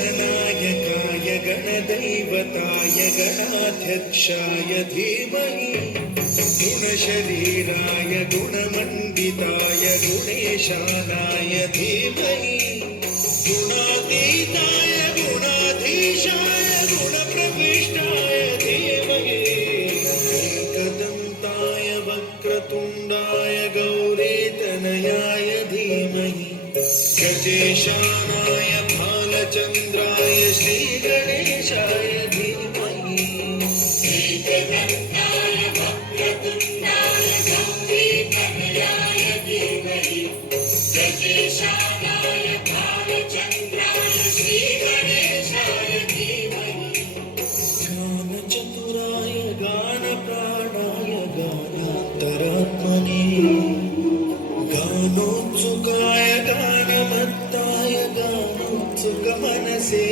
गणनायकाय गणदैवताय गणाध्यक्षाय धीमहि गुणशरीराय गुणमण्डिताय गुणेशानाय धीमहि गुणातीताय गुणाधीशाय गुणप्रविष्टाय धीमहि एकदन्ताय वक्रतुण्डाय गौरीतनयाय धीमहि गजेशानाय भालचन्द्राय श्रीगणेशाय धीमहि एकदन्ताय वक्रतुण्डाय गौरीतनयाय धीमहि गजेशानाय भालचन्द्राय श्रीगणेशाय धीमहि गानचतुराय गानप्राणाय गानान्तरात्मने गानोत्सुकाय गानमत्ताय गानोत्सुकमनसे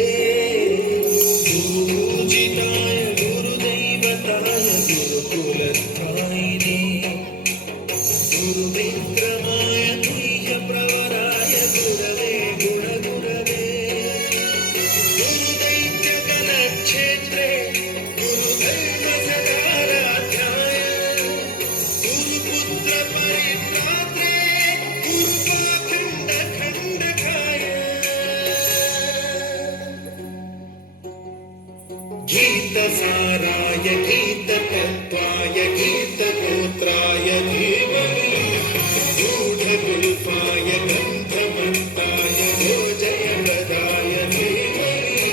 गुरुपूजिताय गुरुदैवताय गुरुकुलत्रायिणे गुरुविक्रमाय तुह्यप्रवराय गुरवे गुणगुरवे गुरुदैत्यगणक्षेत्रे गुरुधर्मसदाराध्याय गुरुपुत्रपरित्रात्रे गुरुपाखण्डखण्डकाय गीतसाराय गीततत्त्वाय गीतगोत्राय धीमहि गूढगुल्फाय गन्धमत्ताय भोजयप्रदाय धीमहि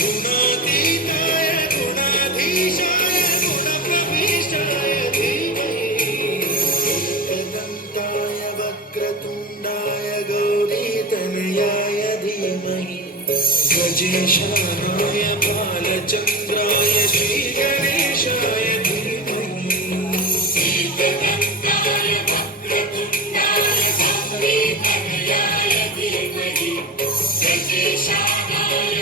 गुणातीताय गुणाधीशाय गुणप्रविष्टाय धीमहि एकदन्ताय वक्रतुण्डाय गौरीतनयाय धीमहि गजेशानाय भालचन्द्राय श्रीगणेशाय धीमहि एकदन्ताय वक्रतुण्डाय गौरीतनयाय धीमहि गजेशानाय